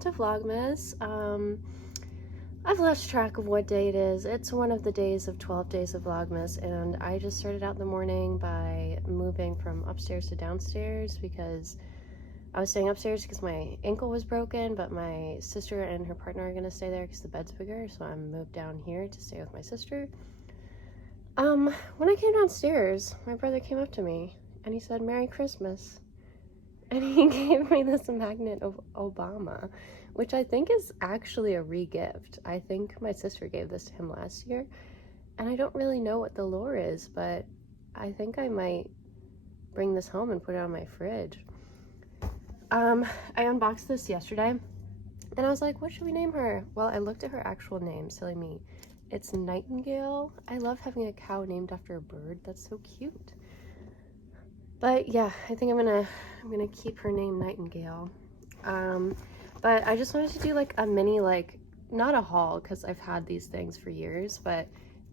To vlogmas. I've lost track of what day it is. It's one of the days of 12 days of vlogmas, and I just started out the morning by moving from upstairs to downstairs because I was staying upstairs because my ankle was broken, but my sister and her partner are gonna stay there because the bed's bigger, so I moved down here to stay with my sister. When I came downstairs, my brother came up to me and he said, "Merry Christmas." And he gave me this magnet of Obama, which I think is actually a re-gift. I think my sister gave this to him last year, and I don't really know what the lore is, but I think I might bring this home and put it on my fridge. I unboxed this yesterday, and I was like, what should we name her? Well, I looked at her actual name, silly me. It's Nightingale. I love having a cow named after a bird. That's so cute. But yeah, I think I'm gonna keep her name Nightingale. But I just wanted to do like a mini, like, not a haul because I've had these things for years, but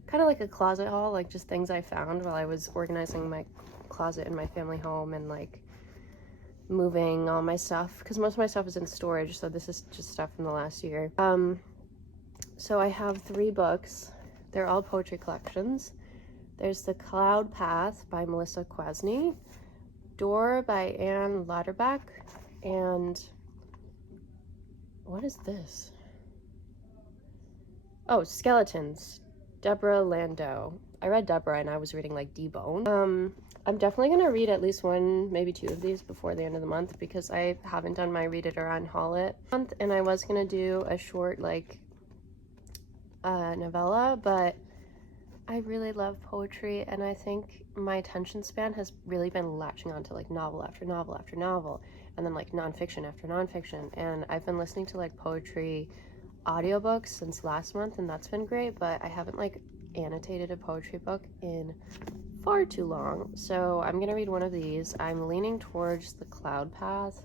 kind of like a closet haul, like just things I found while I was organizing my closet in my family home and like moving all my stuff, because most of my stuff is in storage, so this is just stuff from the last year. So I have 3 books. They're all poetry collections. There's The Cloud Path by Melissa Kwasny, Door by Anne Lauterbach, and what is this? Oh, Skeletons, Deborah Landau. I read Deborah and I was reading like D-Bone. I'm definitely gonna read at least 1, maybe 2 of these before the end of the month because I haven't done my Read It or Unhaul It month, and I was gonna do a short like novella, but I really love poetry, and I think my attention span has really been latching on to like novel after novel after novel, and then like nonfiction after nonfiction, and I've been listening to like poetry audiobooks since last month, and that's been great, but I haven't like annotated a poetry book in far too long, so I'm gonna read one of these. I'm leaning towards The Cloud Path.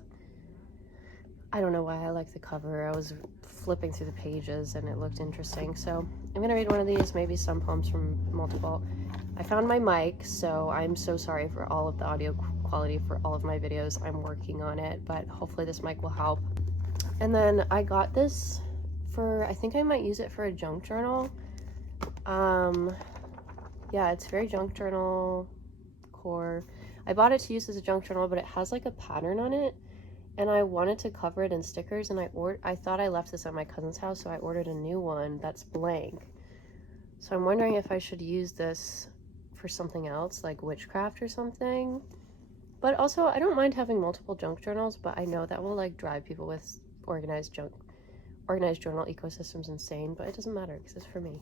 I don't know why I like the cover. I was flipping through the pages and it looked interesting, so I'm gonna read one of these, maybe some poems from multiple. I found my mic, so I'm so sorry for all of the audio quality for all of my videos. I'm working on it, but hopefully this mic will help. And then I got this for, I think I might use it for a junk journal. Yeah, it's very junk journal core. I bought it to use as a junk journal, but it has like a pattern on it, and I wanted to cover it in stickers, and I thought I left this at my cousin's house, so I ordered a new one that's blank. So I'm wondering if I should use this for something else, like witchcraft or something. But also, I don't mind having multiple junk journals, but I know that will like drive people with organized journal ecosystems insane, but it doesn't matter because it's for me.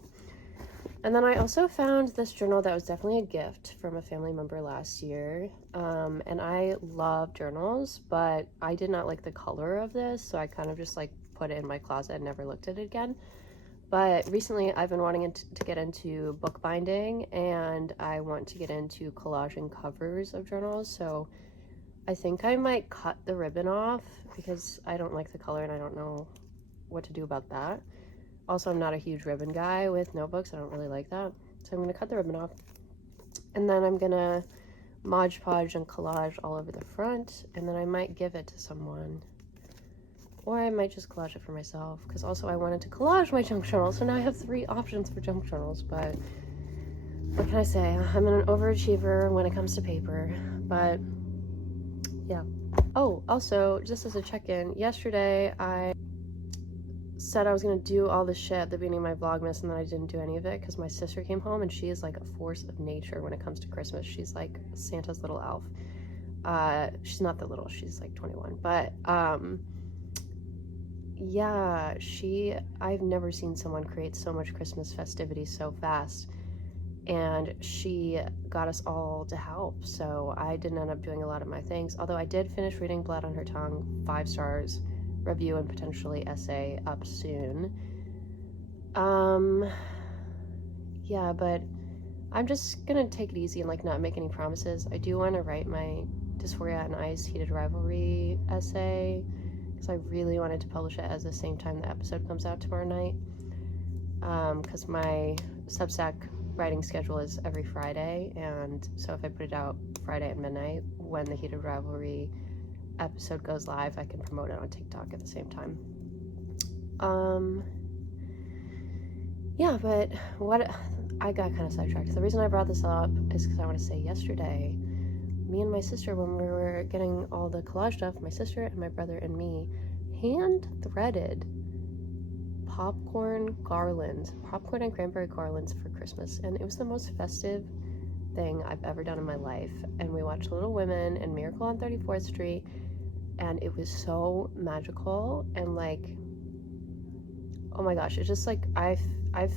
And then I also found this journal that was definitely a gift from a family member last year, and I love journals, but I did not like the color of this, so I kind of just like put it in my closet and never looked at it again. But recently I've been wanting to get into bookbinding, and I want to get into collaging covers of journals, so I think I might cut the ribbon off because I don't like the color and I don't know what to do about that. Also, I'm not a huge ribbon guy with notebooks. I don't really like that. So I'm going to cut the ribbon off. And then I'm going to Mod Podge and collage all over the front. And then I might give it to someone. Or I might just collage it for myself. Because also I wanted to collage my junk journal. So now I have 3 options for junk journals. But what can I say? I'm an overachiever when it comes to paper. But yeah. Oh, also, just as a check-in, yesterday I said I was gonna do all this shit at the beginning of my vlogmas, and then I didn't do any of it because my sister came home, and she is like a force of nature when it comes to Christmas. She's like Santa's little elf. She's not that little, she's like 21, but yeah, I've never seen someone create so much Christmas festivities so fast. And she got us all to help, so I didn't end up doing a lot of my things, although I did finish reading Blood on Her Tongue, 5 stars, review and potentially essay up soon. Yeah, but I'm just gonna take it easy and like not make any promises. I do want to write my Dysphoria and Ice Heated Rivalry essay because I really wanted to publish it at the same time the episode comes out tomorrow night, because my Substack writing schedule is every Friday, and so if I put it out Friday at midnight when the Heated Rivalry episode goes live, I can promote it on TikTok at the same time. Yeah, but what I got kind of sidetracked. The reason I brought this up is because I want to say yesterday, me and my sister, when we were getting all the collage stuff, my sister and my brother and me hand threaded popcorn and cranberry garlands for Christmas, and it was the most festive thing I've ever done in my life. And we watched Little Women and Miracle on 34th Street, and it was so magical, and like, oh my gosh, it's just like I've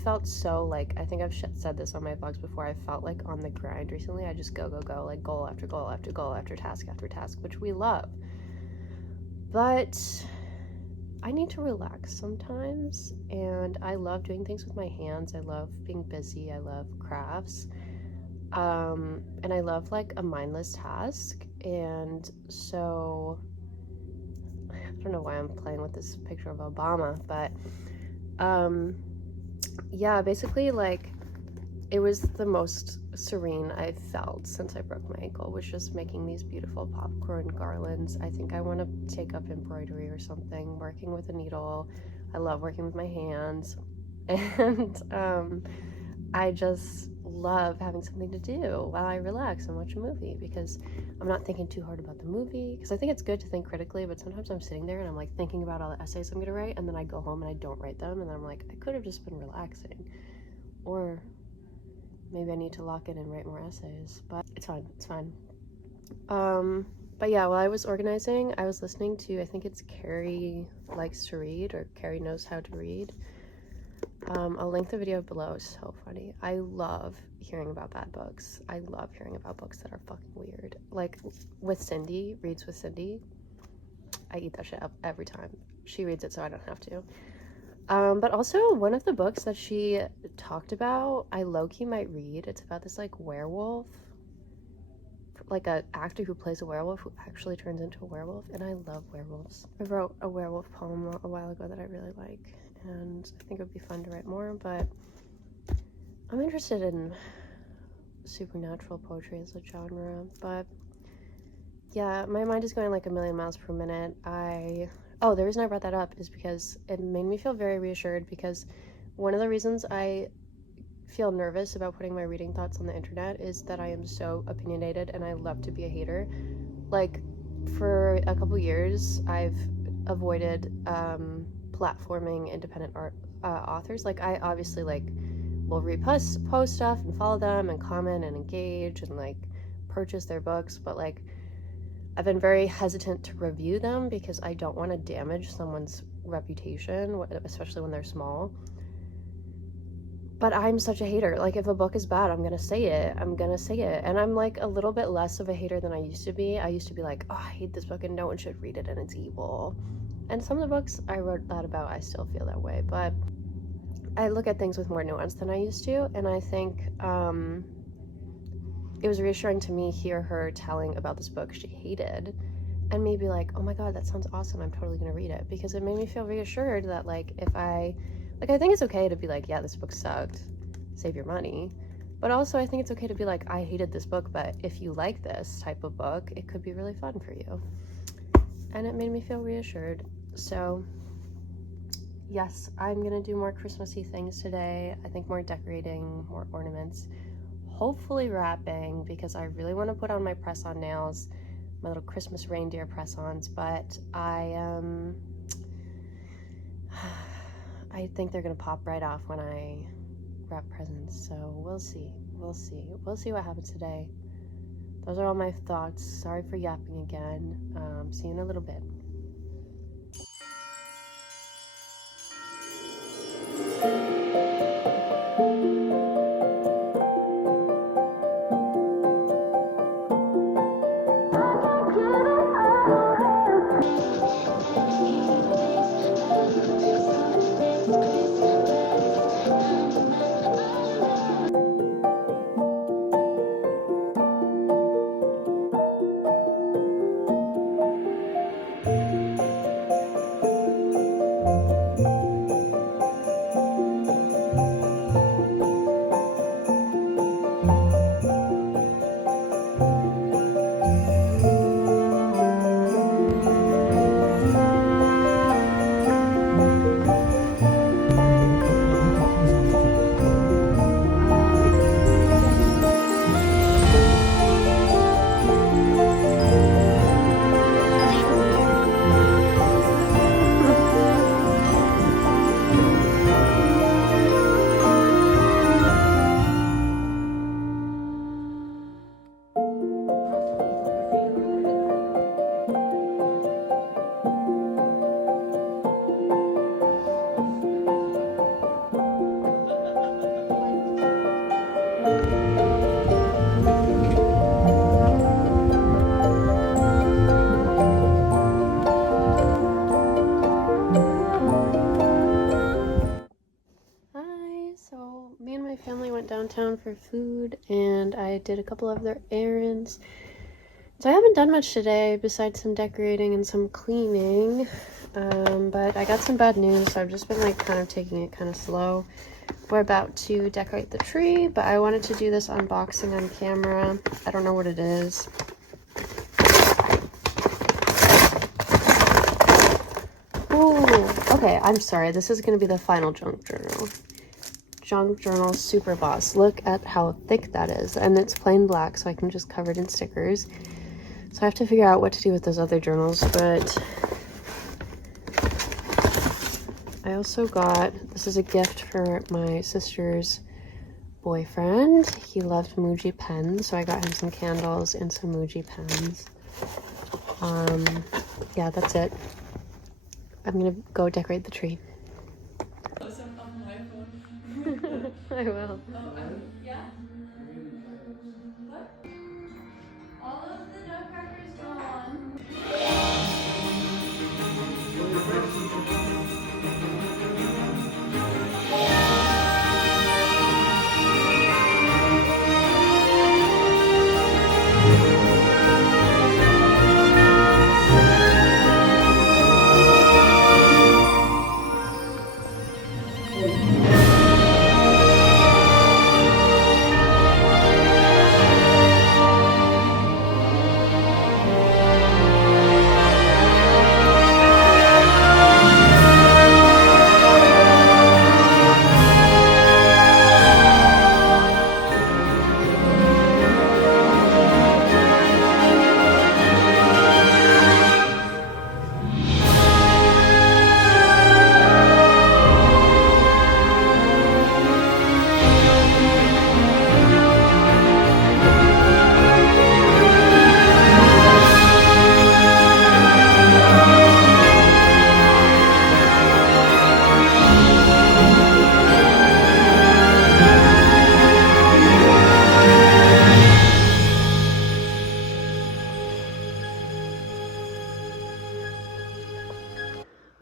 felt so, like, I think I've said this on my vlogs before, I felt like on the grind recently. I just go, like goal after goal after goal after task, which we love, but I need to relax sometimes, and I love doing things with my hands. I love being busy. I love crafts, and I love like a mindless task. And so I don't know why I'm playing with this picture of Obama, but yeah, basically, like, it was the most serene I've felt since I broke my ankle, was just making these beautiful popcorn garlands. I think I want to take up embroidery or something, working with a needle. I love working with my hands, and I just love having something to do while I relax and watch a movie, because I'm not thinking too hard about the movie, because I think it's good to think critically, but sometimes I'm sitting there and I'm like thinking about all the essays I'm gonna write, and then I go home and I don't write them, and then I'm like, I could have just been relaxing, or maybe I need to lock in and write more essays, but it's fine. But yeah, while I was organizing, I was listening to, I think it's Carrie Likes to Read, or Carrie Knows How to Read. I'll link the video below. It's so funny. I love hearing about bad books. I love hearing about books that are fucking weird. Like with Cindy, Reads with Cindy. I eat that shit up every time. She reads it so I don't have to. But also one of the books that she talked about, I low-key might read. It's about this like werewolf, like a actor who plays a werewolf who actually turns into a werewolf, and I love werewolves. I wrote a werewolf poem a while ago that I really like, and I think it would be fun to write more, but I'm interested in supernatural poetry as a genre. But yeah, my mind is going like a million miles per minute. Oh, the reason I brought that up is because it made me feel very reassured, because one of the reasons I feel nervous about putting my reading thoughts on the internet is that I am so opinionated and I love to be a hater. Like, for a couple years, I've avoided platforming independent authors. Like, I obviously like will repost stuff and follow them and comment and engage and like purchase their books, but like I've been very hesitant to review them because I don't want to damage someone's reputation, especially when they're small. But I'm such a hater. Like, if a book is bad, I'm gonna say it. And I'm like a little bit less of a hater than I used to be. I used to be like, oh, I hate this book and no one should read it and it's evil. And some of the books I wrote that about, I still feel that way. But I look at things with more nuance than I used to, and I think it was reassuring to me hear her telling about this book she hated, and me be like, oh my god, that sounds awesome, I'm totally gonna read it, because it made me feel reassured that like if I think it's okay to be like, yeah, this book sucked, save your money, but also I think it's okay to be like, I hated this book, but if you like this type of book, it could be really fun for you. And it made me feel reassured. So yes, I'm gonna do more Christmassy things today. I think more decorating, more ornaments, hopefully wrapping, because I really want to put on my press-on nails, my little Christmas reindeer press-ons, but I think they're gonna pop right off when I wrap presents, so we'll see what happens today. Those are all my thoughts. Sorry for yapping again. See you in a little bit. My family went downtown for food and I did a couple of their errands. So I haven't done much today besides some decorating and some cleaning, but I got some bad news, so I've just been like kind of taking it kind of slow. We're about to decorate the tree, but I wanted to do this unboxing on camera. I don't know what it is. Oh, okay, I'm sorry. This is going to be the final junk journal. Junk journal Super Boss. Look at how thick that is, and it's plain black, so I can just cover it in stickers. So I have to figure out what to do with those other journals, but I also got, this is a gift for my sister's boyfriend. He loved Muji pens, so I got him some candles and some Muji pens. Yeah, that's it. I'm gonna go decorate the tree. I will. Yeah? What? All of the nutcrackers gone.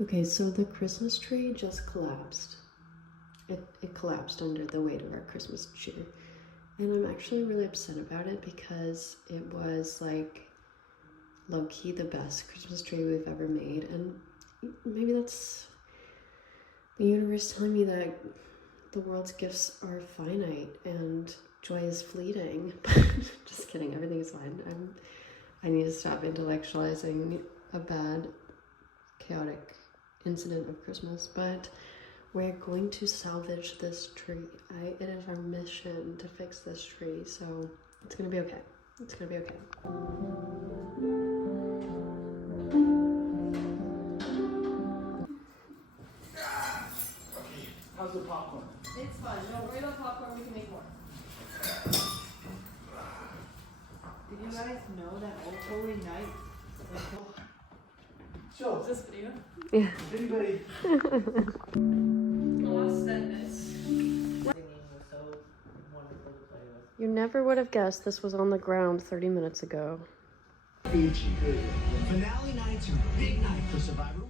Okay, so the Christmas tree just collapsed. It collapsed under the weight of our Christmas tree. And I'm actually really upset about it because it was like low-key the best Christmas tree we've ever made. And maybe that's the universe telling me that the world's gifts are finite and joy is fleeting. Just kidding, everything's fine. I need to stop intellectualizing a bad, chaotic incident of Christmas, but we're going to salvage this tree. It is our mission to fix this tree, so it's gonna be okay. It's gonna be okay. Okay, how's the popcorn? It's fun. Don't worry about popcorn. We can make more. Did you guys know that Old Holy Night was So, Is this video? Yeah. anybody? I'll send this. singing was so wonderful to play with. You never would have guessed this was on the ground 30 minutes ago. Finale night's your big night for Survivor.